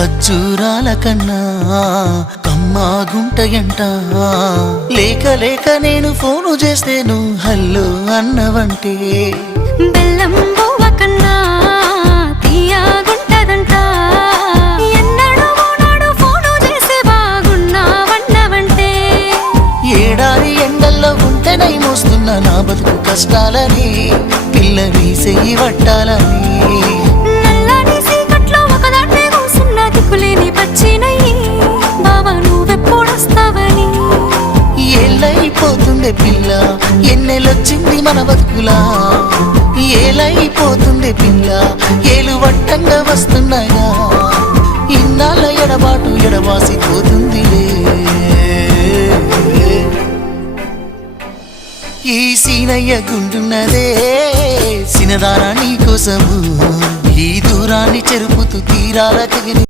ఖర్జూరాల కన్నా కమ్మాగుంటయంట. లేక లేక నేను ఫోను చేస్తే నువ్వు హల్లో అన్నవంటే బెల్లం బువ్వ కన్నా తీయగుంటదంట. ఎన్నడూ నాడు ఫోను చేసి బాగున్నావన్నవంటే ఏడాది ఎండల్లో ఉంటేనై మోస్తున్న నా బతుకు కష్టాలని పిల్లని చెయ్యి పట్టాలని. నల్లని సీకట్లో ఒకదాన్నే కూసున్న దిక్కులేని పచ్చినయ్యి బావా నువ్వెప్పుడొస్తావని. ఏళ్ళైపోతుందే పిల్ల ఎన్నెలొచ్చింది మన బతుకులా. ఏలైపోతుందే పిల్ల ఏలు వట్టంగా వస్తున్నాయా. ఇన్నాళ్ళ ఎడబాటు ఎడవాసిపోతుందిలే. ఈ సీనయ్య గుంటున్నదే సినదారా నీ కోసము. ఈ దూరాన్ని చెరుపుతూ తీరాల తెగిరి